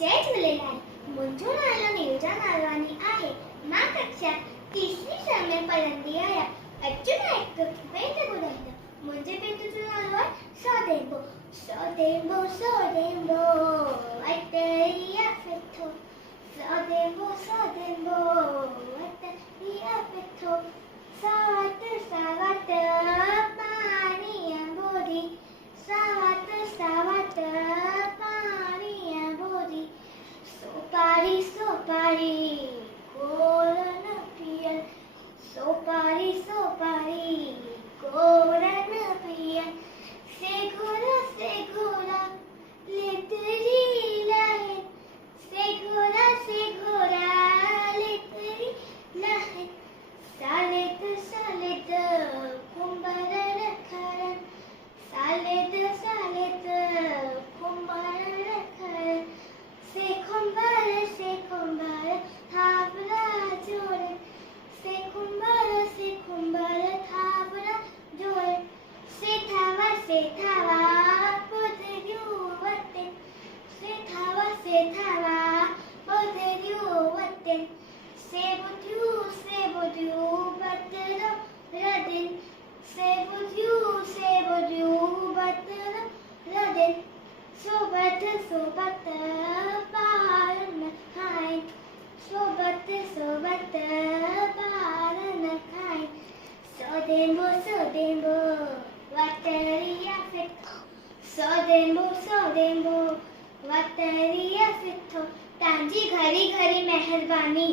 जय झूलेलाल। मुंहिंजो नालो नीरजा नालवानी आहे। मां कक्षा तीसरी साल में पढ़ंदी आहियां। अॼु मां हिकु बेत ॿुधाईंदमि। मुंहिंजे बेत जो नालो आहे सौदेंबो। सौदेंबो सौदेंबो अटरिया पिठो। सौदेंबो सौदेंबो अटरिया पिठो। सावत सावत पाणी अंबोरी। सावत सावत पाणी अंबोरी। सोपारी सोपारी कोरन पियल। सोपारी सोपारी कोरन पियल। सेघोरा सेघोरा लेतरी लहे। सेघोरा सेघोरा लेतरी लहे। सालेत सालेत कुंभार रखरण। सालेत सालेत कुंभार रखरण। से कुंभार थापरा जोड़े। से कुंभार थापरा जोड़े। से थावा पोतरियो वते। से थावा पोतरियो वते। से बुधियो बतरो रदिन। से बुधियो बतरो रदिन। सोबत सोबत पारन खाए। सोबत सोबत पारन खाए। सौदेंबो सौदेंबो वटरिया पिठो। सौदेंबो सौदेंबो वटरिया पिठो। तव्हांजी घड़ी घड़ी महिरबानी।